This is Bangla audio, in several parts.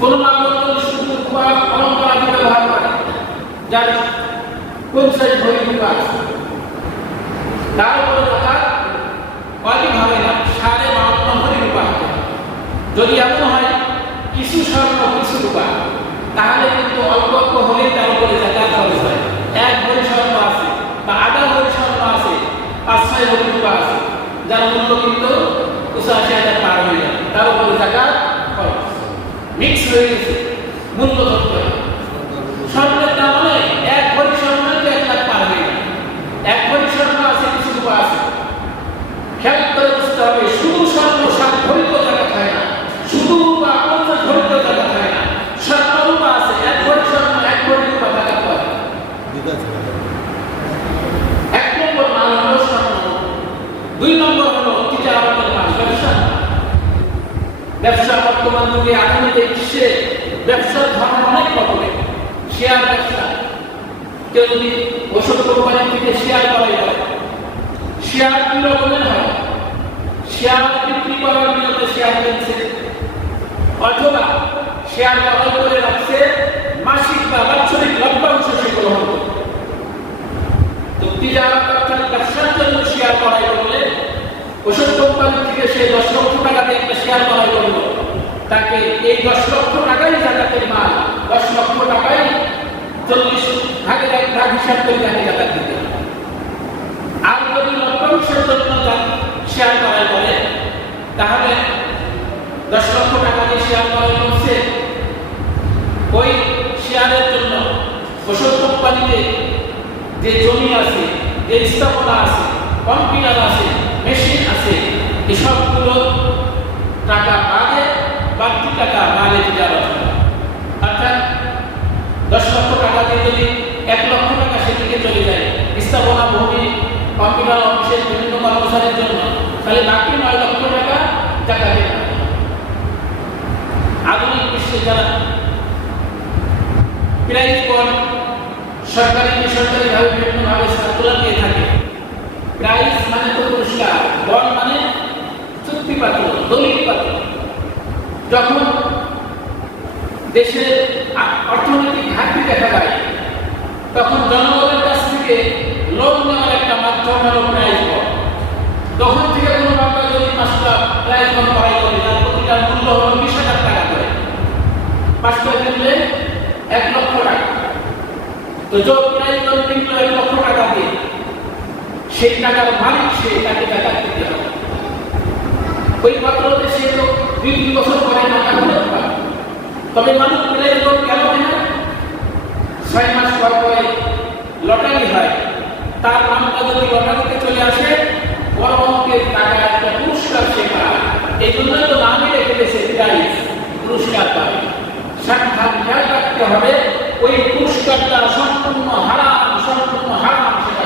কোন অলঙ্কার ব্যবহার করে যার কোন সাইজ ভরি তার উপরে জাকাত ওয়াজিব হবে না সাড়ে বাউন্ন ভরি রূপা যদি এমন হয় কিছু স্বর্ণ কিছু রূপা তাহলে কিন্তু অল্প অল্প হলে তার উপরে জাকাত খরচ হয়। এক ভরি স্বর্ণ আছে, বা আধা ভরি স্বর্ণ আছে, পাঁচ ছয় ভরি রূপা আছে, যার মূল্য কিন্তু পঁচাশি হাজার Thank you. ব্যবসা বর্তমান যুগে আধুনিক বিশ্বে ব্যবসার ধরন অনেক রকমের। শেয়ার ব্যবসা। কেউ যদি ওষুধ কোম্পানি থেকে শেয়ার করাই হয় শেয়ার দুই রকমের হয়, শেয়ার বিক্রি করার বিরুদ্ধে শেয়ার কিনছে। অথবা শেয়ার বদল করে রাখছে মাসিক বা বাৎসরিক লভ্যাংশ সে গ্রহণ করবে তো তিজারত অর্থাৎ ব্যবসার জন্য শেয়ার করাই করলে ওষুধ কোম্পানি থেকে সে দশ লক্ষ টাকা দিয়ে শেয়ার করাই তাকে এই দশ লক্ষ টাকাই জাকাতের মাল, দশ লক্ষ টাকাই চল্লিশ ভাগের এক ভাগ হিসাব করে তাকে জাকাত দিতে আর যদি লভ্যাংশের জন্য শেয়ার করাই করে তাহলে দশ লক্ষ টাকা দিয়ে শেয়ার করাই করছে ওই শেয়ারের জন্য ওষুধ কোম্পানিতে যে জমি আছে, যে স্থাপনা আছে, কম্পিউটার আছে, মেশিন আছে, এসবগুলো টাকা বাদে বাড়তি টাকা মালে তিজারত হয়। অর্থাৎ দশ লক্ষ টাকা দিয়ে যদি এক লক্ষ টাকা সেদিকে চলে যায় স্থাপনা ভূমি কম্পিউটার অফিসের বিভিন্ন কর্মচারীর জন্য তাহলে বাকি নয় লক্ষ টাকা টাকা দেয় আধুনিক বিশ্বে যারা প্রাইজ বন্ড সরকারি বেসরকারি ভাবে বিভিন্ন ভাবে সার্কুলার দিয়ে থাকে প্রাইজ মানে তো পুরস্কার বন্ড মানে চুক্তিপত্র, দলিলপত্র। যখন দেশের অর্থনৈতিক ঘাটতি দেখা যায় তখন জনগণের কাছ থেকে লোন নেওয়ার একটা মাধ্যম হলো প্রাইজ বন্ড তখন থেকে কোনো বাংলা যদি পাঁচটা প্রাইজ বন্ড করাই করে তার প্রতিটার মূল্য হলো বিশ হাজার টাকা করে তবে মানুষ ছয় মাস পর পরে লটারি হয়। তার নামটা যদি লটারিতে চলে আসে বড় অঙ্কের টাকা একটা পুরস্কার সে পায়। এই জন্যই নামই রেখে দিয়েছে প্রাইজ পুরস্কার পাবে সাক্ষাৎ রাখতে হবে। ওই পুরস্কারটা সম্পূর্ণ হারাম সম্পূর্ণ হারাম সেটা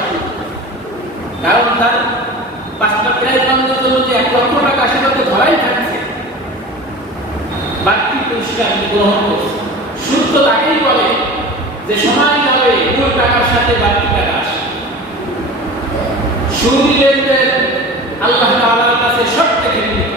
কারণ তার পাঁচটা এক লক্ষ টাকা ধরাই থাকছে বাড়তি পুরস্কার গ্রহণ করছি। সুদ তো তাকেই বলে যে সময় টাকার সাথে বাড়তি টাকা আসে। লেনদেন আল্লাহ তাআলার কাছে সব থেকে নিয়ে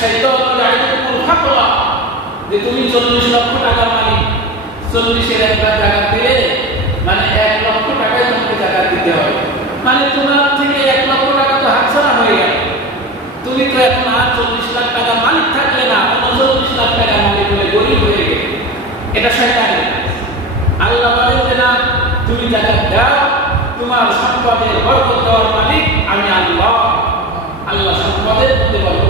সেটাও মোকাবেলা যে তুমি চল্লিশ লক্ষ টাকা মালিক। চল্লিশের একটা টাকা দিলে মানে এক লক্ষ টাকায় তোমাকে টাকা দিতে হয়। মানে তোমার থেকে এক লক্ষ টাকা তো হাতছাড়া হয়ে গেল। তুমি তো এখন আর চল্লিশ লাখ টাকা মালিক থাকলে না উনচল্লিশ লাখ টাকা মালিক হয়ে গরিব হয়ে গেলে। এটা শেখানি আল্লাহ বলেন না, তুমি টাকা দাও, তোমার সম্পদের বরকত দেওয়ার মালিক আমি আল্লাহ। আল্লাহ সম্পদের মধ্যে বরকত